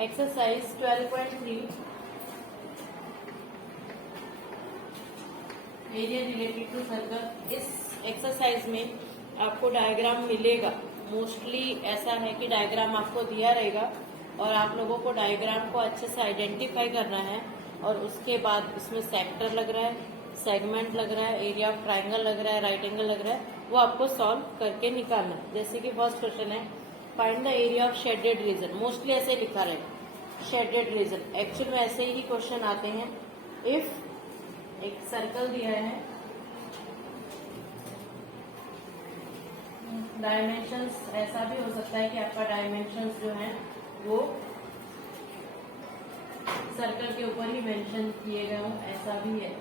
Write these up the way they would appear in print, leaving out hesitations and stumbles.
Exercise 12.3 area related to circle. इस exercise में आपको डायग्राम मिलेगा। मोस्टली ऐसा है कि डायग्राम आपको दिया रहेगा और आप लोगों को डायग्राम को अच्छे से आइडेंटिफाई करना है और उसके बाद उसमें सेक्टर लग रहा है, सेगमेंट लग रहा है, एरिया ऑफ ट्राइंगल लग रहा है, राइट एंगल लग रहा है, वो आपको सॉल्व करके निकालना है। जैसे कि फर्स्ट क्वेश्चन है, find the area of shaded reason. Mostly ऐसे लिखा रहेगा शेडेड रीजन। एक्चुअल में ऐसे ही क्वेश्चन आते हैं। इफ एक सर्कल दिया है, डायमेंशंस ऐसा भी हो सकता है कि आपका डायमेंशंस जो है वो सर्कल के ऊपर ही मेंशन किए गए हों, ऐसा भी है।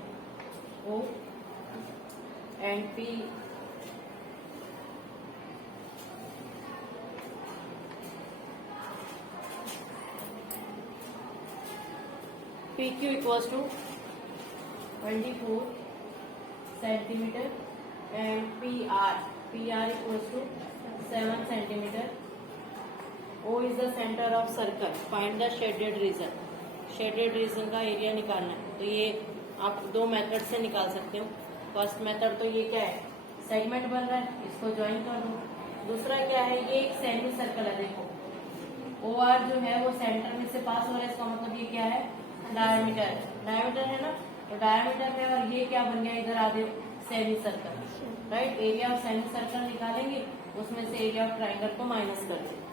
O and P PQ equals to 24 centimetre and PR equals to 7 centimetre. O is the center of circle. Find the shaded region. Shaded region का एरिया निकालना है। तो ये आप दो मेथड से निकाल सकते हो। फर्स्ट मेथड तो ये क्या है, सेगमेंट बन रहा है, इसको ज्वाइन कर दो। दूसरा क्या है, ये एक सेमी सर्कल है। देखो OR जो है वो सेंटर में से पास हो रहा है, इसका मतलब ये क्या है, डायमीटर। डायमीटर है ना, तो डायमीटर है और ये क्या बन गया इधर आधे semi circle, right. Area of semi circle निकालेंगे, उसमें से एरिया ऑफ ट्राइंगल को माइनस कर देंगे।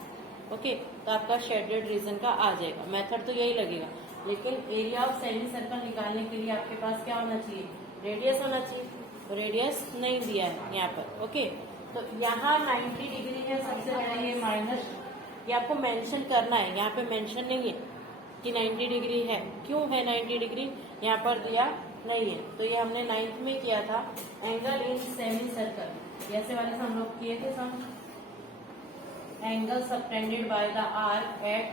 ओके, तो आपका शेडेड रीजन का आ जाएगा। मेथड तो यही लगेगा, लेकिन एरिया ऑफ सेमी सर्कल निकालने के लिए आपके पास क्या होना चाहिए, रेडियस होना चाहिए। तो रेडियस नहीं दिया है यहाँ पर। ओके, तो यहाँ 90 डिग्री है, सबसे बड़ा ये माइनस, ये आपको मेंशन करना है। यहाँ पे मेंशन नहीं है कि 90 डिग्री है। क्यों है 90 डिग्री, यहाँ पर दिया नहीं है। तो ये हमने 9th में किया था, एंगल इन सेमी सर्कल। ऐसे वाले से हम लोग किए थे sum, angle subtended by the arc at,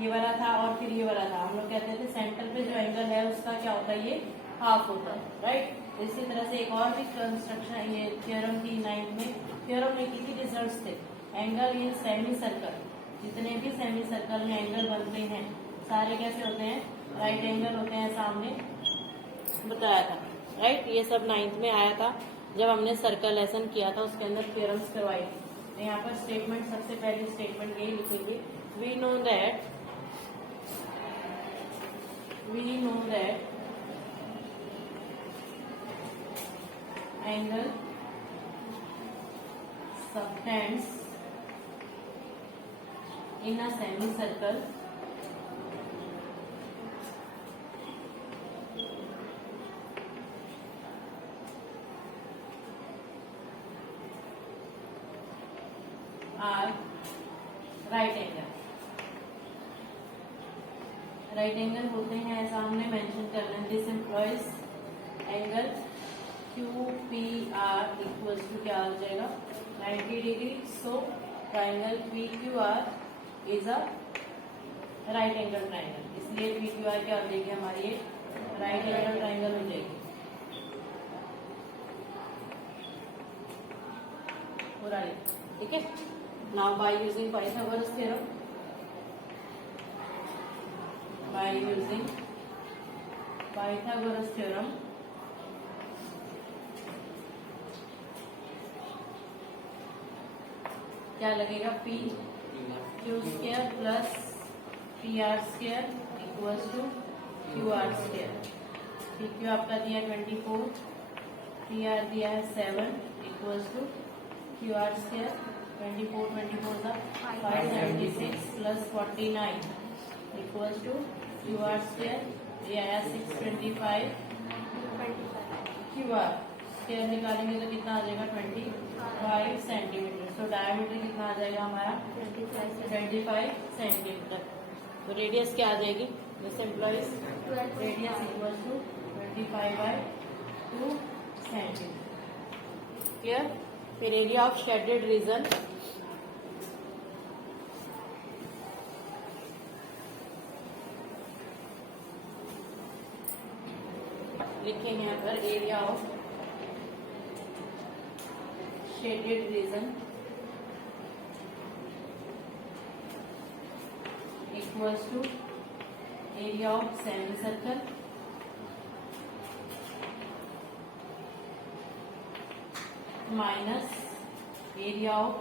ये वाला था और फिर ये वाला था। हम लोग कहते थे सेंटर पे जो एंगल है उसका क्या होता है, ये हाफ होता है, राइट। इसी तरह से एक और भी कंस्ट्रक्शन, ये थ्योरम की 9th में, थ्योरम में की रिजल्ट्स थे। एंगल इन सेमी सर्कल, जितने भी सेमी सर्कल में एंगल बनते हैं सारे कैसे होते हैं, राइट एंगल होते हैं। सामने बताया था, राइट। ये सब 9th में आया था जब हमने सर्कल लेसन किया था, उसके अंदर थ्योरम्स करवाई थी। तो यहाँ पर स्टेटमेंट, सबसे पहले स्टेटमेंट यही लिखेंगे, we know that angle subtends in a semi circle are right angle. Right angle होते हैं, ऐसा हमने मेंशन करना है। This implies angle QPR equals to क्या आ जाएगा, 90 degree. So triangle PQR is a right angle triangle, इसलिए PQR क्या हो जाएगी हमारी, ये राइट एंगल ट्राइंगल हो जाएगी। पूरा ठीक है। Now by using Pythagoras theorem, क्या लगेगा, PQ² plus PR² equals to QR²। PQ आपका दिया 24, PR दिया है 7 इक्वल्स टू QR²। 24 का 576 प्लस 49 इक्वल्स टू QR²। ये आया 625 QR। स्क्वायर निकालेंगे तो कितना आ जाएगा, 25 सेंटीमीटर। तो डायमीटर कितना आ जाएगा हमारा, 25 सेंटीमीटर। तो रेडियस क्या आ जाएगी, this implies radius equals to 25/2 centimetre. Clear. फिर एरिया ऑफ शेडेड रीजन, लिखेंगे यहाँ पर area of shaded region equals to area of semi circle minus area of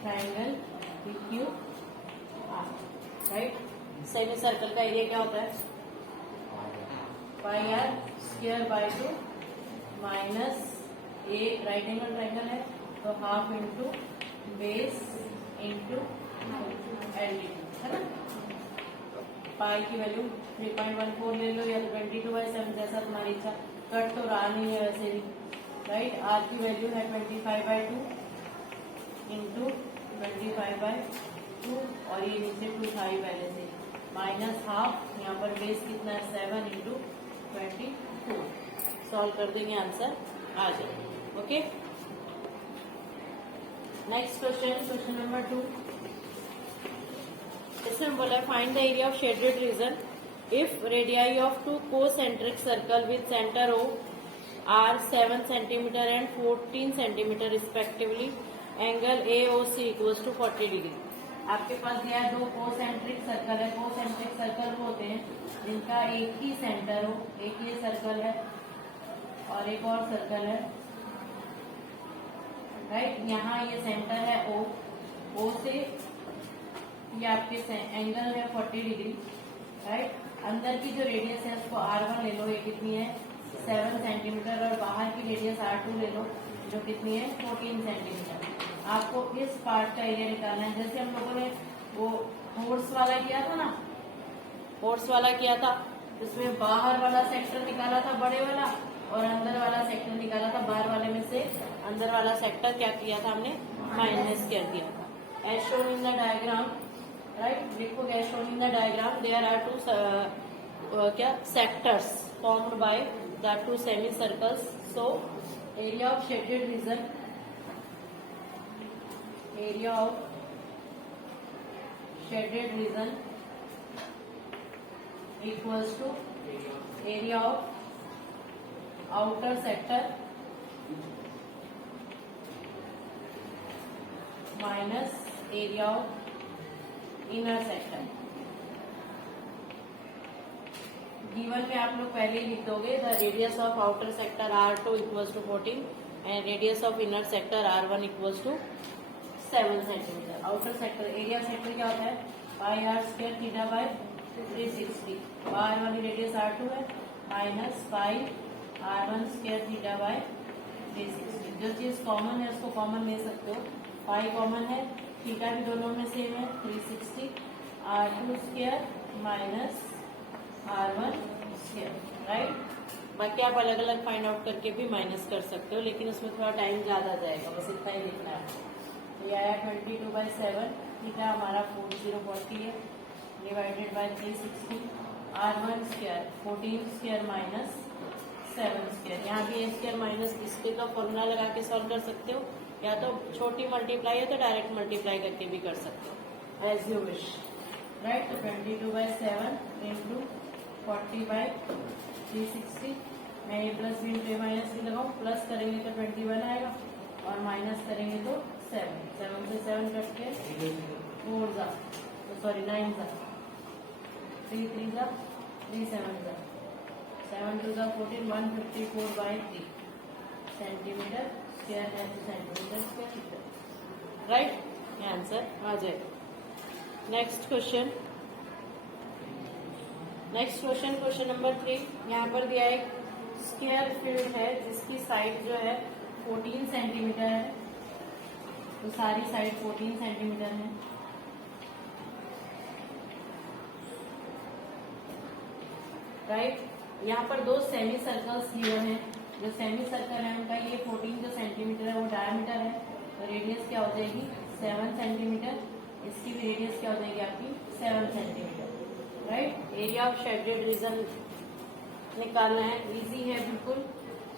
triangle PQ R, right. Semi circle का area क्या होता है? Pi r square by 2 minus a, right angle triangle है तो half into base into altitude, है ना। पाई की value 3.14 ले लो या तो 22/7, जैसा तुम्हारी इच्छा। कट तो रहा नहीं है वैसे भी, राइट। आर की वैल्यू है 25/2 इंटू 25/2 और ये नीचे 2 था ही पहले से, माइनस हाफ। यहाँ पर बेस कितना है? 7 इंटू 24। सॉल्व कर देंगे, आंसर आ जाएगा। Okay, next question, question number 2। इसमें बोला find the area of shaded region if radii of two concentric circle with centre O are 7 centimetre and 14 centimetre respectively, angle AOC equals to 40 degree. आपके पास दिया है 2 concentric circle है। Concentric circle वो होते हैं जिनका एक ही सेंटर हो, एक ही सर्कल है और एक और सर्कल है, राइट। यहाँ ये सेंटर है O से ये आपके एंगल है 40 डिग्री, राइट। अंदर की जो रेडियस है उसको R1 ले लो, ये कितनी है? 7 सेंटीमीटर, और बाहर की रेडियस R2 ले लो जो कितनी है? 14 सेंटीमीटर। आपको इस पार्ट का एरिया निकालना है। जैसे हम लोगों ने वो होर्स वाला किया था ना, होर्स वाला किया था, इसमें बाहर वाला सेक्टर निकाला था बड़े वाला और अंदर वाला सेक्टर निकाला था। बाहर वाले में से अंदर वाला सेक्टर क्या किया था हमने? माइनस कर दिया था। As shown in the diagram, right. देखो as shown in the diagram there are 2 क्या sectors formed by the 2 semi circles. So area of shaded region, area of shaded region equals to area of outer sector minus area of inner sector। Given में आप लोग पहले ही लिख दोगे the radius of outer sector R2 equals to 14 and radius of inner sector R1 equals to 7 centimetre. Outer sector area sector क्या होता है? Pi r square theta by 360। बाहर वाली रेडियस R2 है minus pi R1 square theta by 360। जो चीज common है उसको कॉमन ले सकते हो। पाई कॉमन है, थीटा भी दोनों में सेम है 360, R2 square minus R1 square, right. बाकी आप अलग अलग फाइंड आउट करके भी माइनस कर सकते हो, लेकिन उसमें थोड़ा टाइम ज्यादा जाएगा, बस इतना ही लिखना है। ये आया 22/7, थीटा हमारा 4040 है, divided by 360, R1 square 14 square minus 7 square. यहाँ भी ए स्क्वायर माइनस इसके का फॉर्मूला लगा के सॉल्व कर सकते हो, या तो छोटी मल्टीप्लाई है तो डायरेक्ट मल्टीप्लाई करके भी कर सकते हो, एज यू विश, राइट। तो 22/7 इंटू 40/360। मैं ये प्लस भी इंटू माइनस भी लगाऊं, प्लस करेंगे तो 21 आएगा और माइनस करेंगे तो 7। 7 से 7 कट के 4 जा, सॉरी 9 जा, 3 3 जा, 3 7 जा, 7 2 जा 14, 154/3 सेंटीमीटर स्क्वायर है तो सेंटीमीटर स्क्वायर, राइट। ये आंसर आ जाएगा। Next question, question number 3। यहाँ पर दिया एक स्क्वायर फील्ड है जिसकी साइड जो है 14 सेंटीमीटर है, तो सारी साइड 14 सेंटीमीटर है। राइट, यहाँ पर 2 सेमी सर्कल्स लिए हैं। जो सेमी सर्कल है उनका ये 14 जो सेंटीमीटर है वो डायमीटर है, तो रेडियस क्या हो जाएगी 7 सेंटीमीटर। इसकी भी रेडियस क्या हो जाएगी आपकी 7 centimetre, right. Area of shaded reason निकालना है, इजी है बिल्कुल।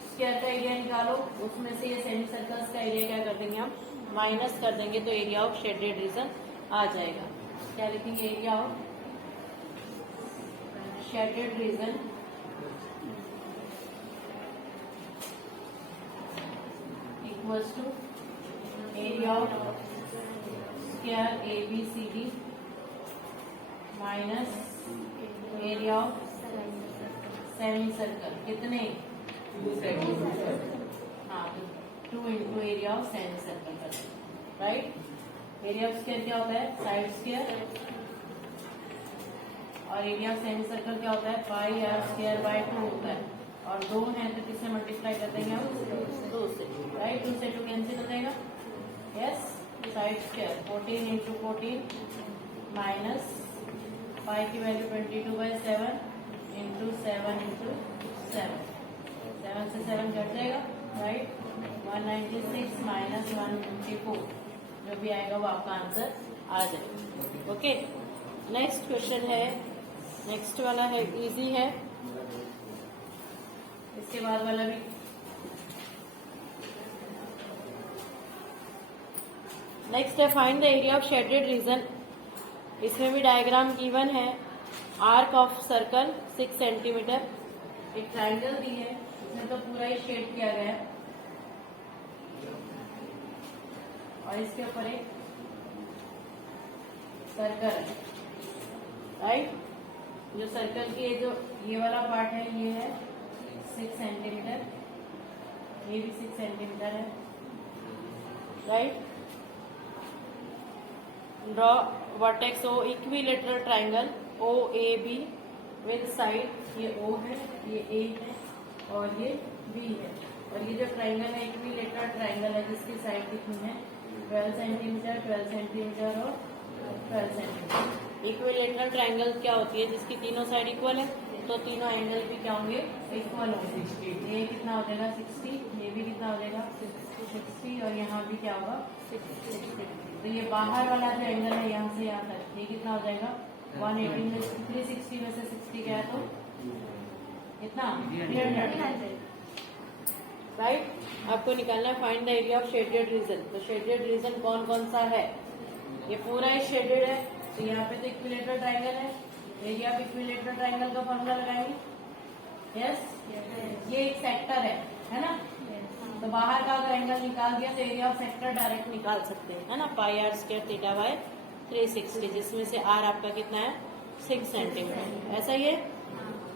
स्क्वायर का एरिया निकालो, उसमें से ये सेमी सर्कल्स का एरिया क्या कर देंगे हम माइनस कर देंगे, तो एरिया ऑफ शेडेड रीजन आ जाएगा। क्या लिखेंगे, area of shaded region equals to area of square ABCD minus area of semi circle कितने, हाँ 2 into area of semi circle करते हैं, राइट। एरिया ऑफ स्क्वायर क्या होता है, साइड स्क्वायर, और एरिया ऑफ सेमी सर्कल क्या होता है, पाई आर स्क्वायर बाय 2 होता है। और 2 है तो किससे मल्टीप्लाई कर देंगे हम, 2 से, राइट। 2 से 2 कैंसिल हो जाएगा, yes. Side square 14 into 14 minus pi की वैल्यू 22/7 इंटू 7 इंटू 7, 7 से 7 कट जाएगा, राइट। 196 माइनस 154 जो भी आएगा वो आपका आंसर आ जाएगा, ओके। नेक्स्ट क्वेश्चन है, नेक्स्ट वाला है इजी है, इसके बाद वाला भी नेक्स्ट है, find the area of shaded reason. इसमें भी डायग्राम गिवन है, आर्क ऑफ सर्कल 6 सेंटीमीटर, एक ट्राइंगल दी है, इसमें तो पूरा ही शेड किया गया है, और इसके ऊपर एक सर्कल है, राइट। जो सर्कल की जो ये वाला पार्ट है ये है 6 सेंटीमीटर, ये भी 6 सेंटीमीटर है, right. Draw vertex O equilateral triangle O A B with side, ये O है, ये A है और ये B है। और ये जो ट्राइंगल है इक्विलेटरल ट्राइंगल है जिसकी साइड कितनी है, 12 सेंटीमीटर, 12 सेंटीमीटर और 12 सेंटीमीटर। इक्विलेटरल ट्राइंगल क्या होती है, जिसकी तीनों साइड इक्वल है, तो तीनों एंगल भी क्या होंगे, इक्वल होंगे। ये कितना हो जाएगा 60, ये भी कितना हो जाएगा 60, और यहाँ भी क्या होगा 60। तो ये बाहर वाला जो एंगल है यहाँ से यहाँ तक, ये कितना हो जाएगा 180 में 360 में से 60 गया तो कितना 300, राइट। आपको निकालना है find the area of shaded reason. तो शेडेड रीजन कौन कौन सा है, ये पूरा ही शेडेड है, तो यहाँ पे तो इक्विलेटरल ट्राइंगल है, एरिया ऑफ इक्विलेटरल ट्राइंगल का फॉर्मूला लगाएंगे, यस। ये एक सेक्टर है ना, तो बाहर का अगर एंगल निकाल दिया तो एरिया ऑफ सेक्टर डायरेक्ट निकाल सकते हैं, है ना, पाई आर स्क्वायर थीटा बाय 360, जिसमें से आर आपका कितना है 6 सेंटीमीटर, ऐसा ही है,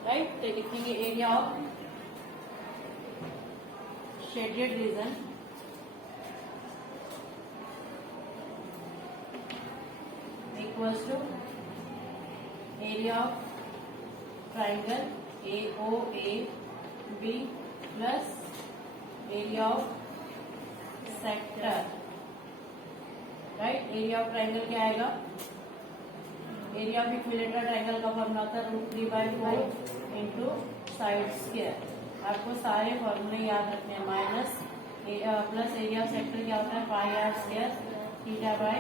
राइट। तो लिखेंगे area of shaded region equals to area of triangle AOAB plus area of sector, right. Area of triangle क्या आएगा, एरिया ऑफ इक्विलेटरल ट्राइंगल का फॉर्मूला था √3/4 इंटू साइड स्क्वायर। आपको सारे फॉर्मूले याद रखने हैं, minus plus area of sector क्या होता है, pi r square theta by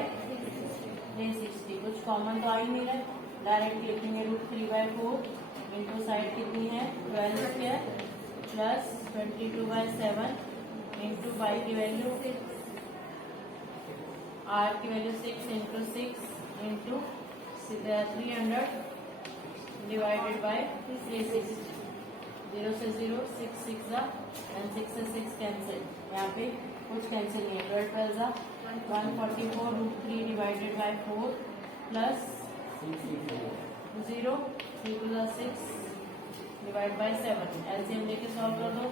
360। कुछ कॉमन तो आ ही नहीं रहा, डायरेक्ट लिखेंगे √3/4 इंटू साइड कितनी है 12 स्क्वायर प्लस 22/7 इंटू पाई की वैल्यू आर की value 6 into 6 into 300 divided by 360। 0 से 0 6 6 जा एंड 6 से 6 कैंसिल, यहाँ पे कुछ कैंसिल नहीं है, 12 12 जा 144 √3 डिवाइडेड बाय 4 प्लस 0 3 2 जा 6 डिवाइड बाय 7। एलसीएम लेके सॉल्व कर दो,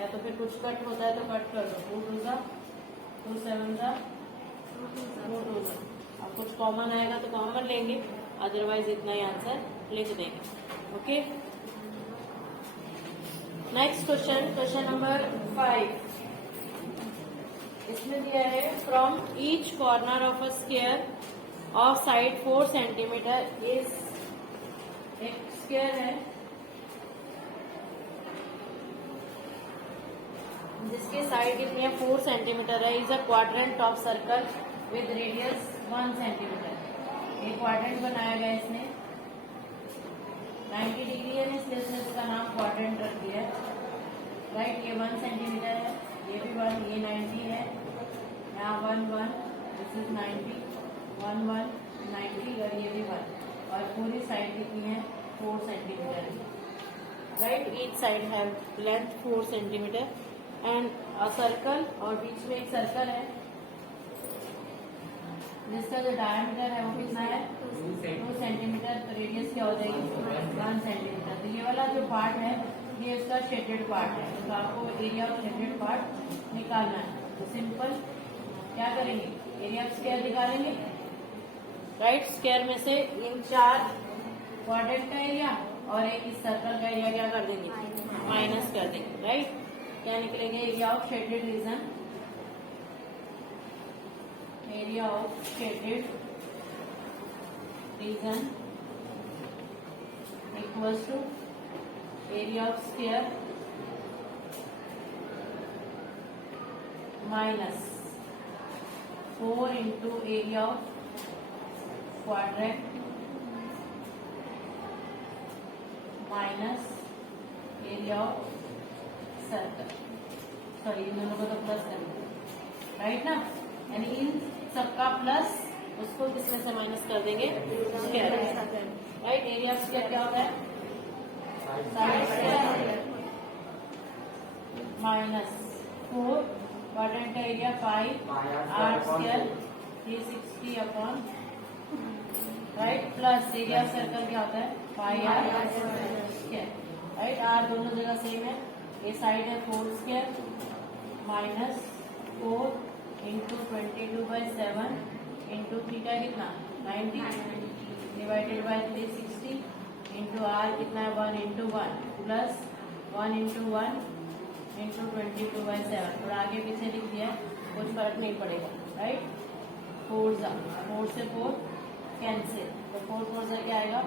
या तो फिर कुछ कट होता है तो कट कर दो, 2 2 जा 2 7 जा 2 2 जा। अब कुछ कॉमन आएगा तो कॉमन लेंगे, अदरवाइज इतना ही आंसर लिख देंगे, okay. Next question, question number 5। इसमें दिया है from each corner of a square of side 4 centimetre is, एक स्क्वायर है जिसके साइड कितनी है 4 सेंटीमीटर है, is a quadrant of circle with radius 1 centimetre. एक क्वाड्रेंट बनाया गया इसमें 90 डिग्री है, इसलिए इसने इसका नाम क्वाड्रेंट रख दिया है, राइट। ये 1 सेंटीमीटर है, ये भी 1, ये 90 है, यहाँ 1 1, दिस इज 90 1 1 90, और ये भी 1, और पूरी साइड कितनी है 4 सेंटीमीटर है, right. Each side have length 4 centimetre and a circle, और बीच में एक सर्कल है जिसका जो डायमीटर है वो कितना है 2 सेंटीमीटर, रेडियस रेडियस क्या हो जाएगी 1 सेंटीमीटर। तो ये वाला जो पार्ट है ये इसका शेडेड पार्ट है, तो आपको एरिया ऑफ शेडेड पार्ट निकालना है। तो सिंपल क्या करेंगे, एरिया ऑफ स्क्वायर निकालेंगे, राइट। स्क्वायर में से इन 4 क्वाड्रेंट का एरिया और एक इस सर्कल का एरिया क्या कर देंगे, माइनस कर देंगे, राइट। क्या निकलेंगे, area of shaded region, area of shaded region equals to area of square minus 4 into area of quadrant minus area of circle. Sorry, इन दोनों को तो प्लस करेंगे, राइट ना। यानी इन सबका प्लस उसको किसमें से माइनस कर देंगे, square, right. Area of square क्या होता है, साइड स्क्वायर माइनस 4 क्वाड्रेंट का area 5 r square 360 upon, right, plus area of circle क्या होता है pi r square, right. R दोनों जगह सेम है, ये साइड है 4 square minus 4 into 22/7 into theta कितना 90 डिवाइडेड बाय 360 इंटू आर कितना है 1 इंटू 1 प्लस 1 इंटू 1 इंटू 22/7, और आगे पीछे लिख दिया है, कुछ फर्क नहीं पड़ेगा, राइट। 4 से 4 कैंसिल, तो 4 से क्या आएगा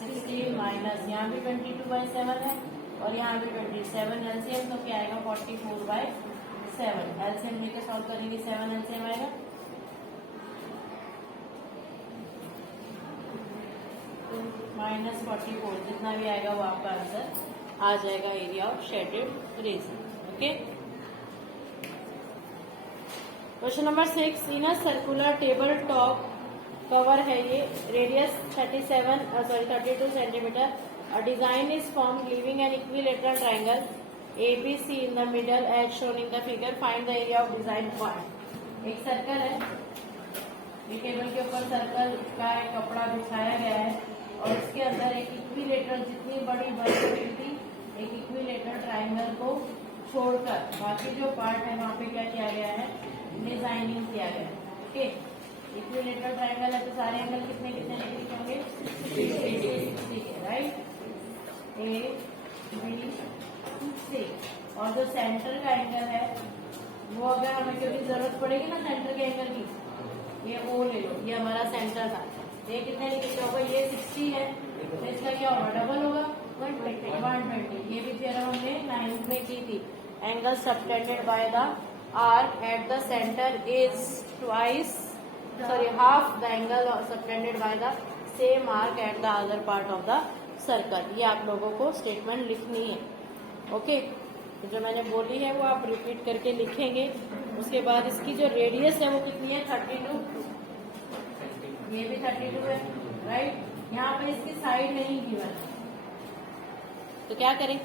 16 माइनस यहाँ भी 22/7 है और यहाँ भी 27 एलसीएम, तो क्या आएगा 44/7। एलसीएम लेके सॉल्व करेंगे, 7 एलसीएम आएगा, -44, जितना भी आएगा वो आपका आंसर आ जाएगा, area of shaded reason. Okay, question number 6, in a circular table top cover है ये, radius 32 centimetre, a design is form leaving an equilateral triangle ABC in the middle age shown in the figure, find the area of design part. एक circle है, ये table के ऊपर circle का एक कपड़ा बिछाया गया है और इसके अंदर एक इक्विलेटरल, जितनी बड़ी बड़ी थी, एक इक्विलेटरल ट्राइंगल को छोड़कर बाकी जो पार्ट है वहाँ पे क्या किया गया है, डिजाइनिंग किया गया है। ओके, इक्विलेटरल ट्राइंगल है तो सारे एंगल कितने कितने डिग्री के होंगे, 60 के, राइट। A, B, C, और जो सेंटर का एंगल है वो अगर हमें कभी जरूरत पड़ेगी ना सेंटर के एंगल की, ये O ले लो, ये हमारा सेंटर था, ये कितने डिग्री का होगा, ये 60 है, तो इसका क्या होगा, डबल होगा 120। ये भी थ्योरम हमने 9th में की थी, angle subtended by the arc at the centre is half the angle subtended by the same arc at the other part of the circle। ये आप लोगों को स्टेटमेंट लिखनी है, ओके। तो जो मैंने बोली है वो आप रिपीट करके लिखेंगे। उसके बाद इसकी जो रेडियस है वो कितनी है 32, ये भी 32 है, राइट। यहाँ पर इसकी साइड नहीं गिवन, तो क्या करें,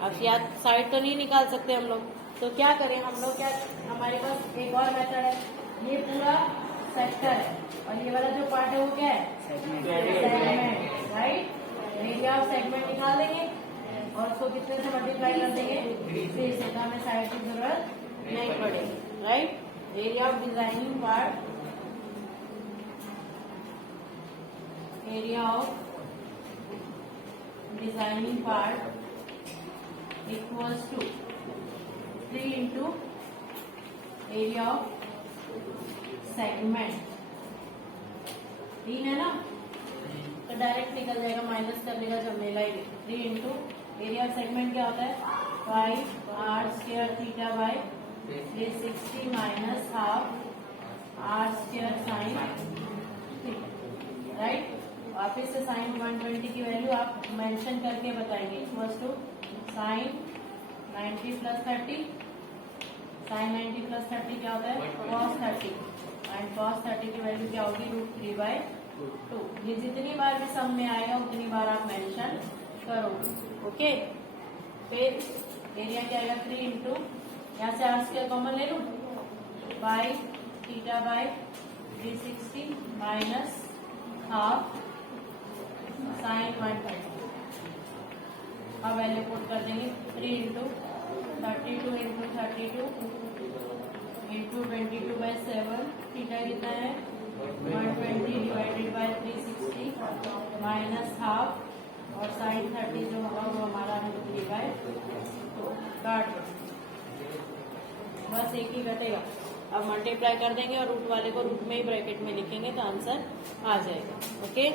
अब या साइड तो नहीं निकाल सकते हम लोग, तो क्या करें हम लोग, क्या हमारे पास एक और मेथड है, ये पूरा सेक्टर है और ये वाला जो पार्ट है वो क्या है, segment, right. Area of segment निकाल देंगे और उसको कितने से मल्टीप्लाई कर देंगे, 3 से, तो हमें साइड की जरूरत नहीं पड़ेगी, right. Area of designing part, area of designing part equals to 3 into area of segment. 3 है ना, तो डायरेक्ट निकल जाएगा, माइनस करने का झमेला ही। 3 इंटू एरिया ऑफ सेगमेंट क्या होता है 5 r square theta by 360 minus half r square sine theta, right. वापिस से साइन 120 की वैल्यू आप मेंशन करके बताएंगे, equals to sine 90 plus 30, sine 90 plus 30 क्या होता है cos 30, एंड cos 30 की वैल्यू क्या होगी √3/2। ये जितनी बार भी सम में आएगा उतनी बार आप मेंशन करोगे, ओके। फिर एरिया क्या आएगा 3 इंटू, यहाँ से आर स्क्वायर कॉमन ले लूं, by theta by 360 minus half sine 130। अब वैल्यू पुट कर देंगे 3 इंटू 32 इंटू 32 इंटू 22/7 थीटा कितना है 120 डिवाइडेड बाय 360 माइनस हाफ और साइन 30 जो होगा वो हमारा √3/2 काट दो। बस एक ही घटेगा। अब मल्टीप्लाई कर देंगे और रूट वाले को रूट में ही ब्रैकेट में लिखेंगे तो आंसर आ जाएगा। ओके।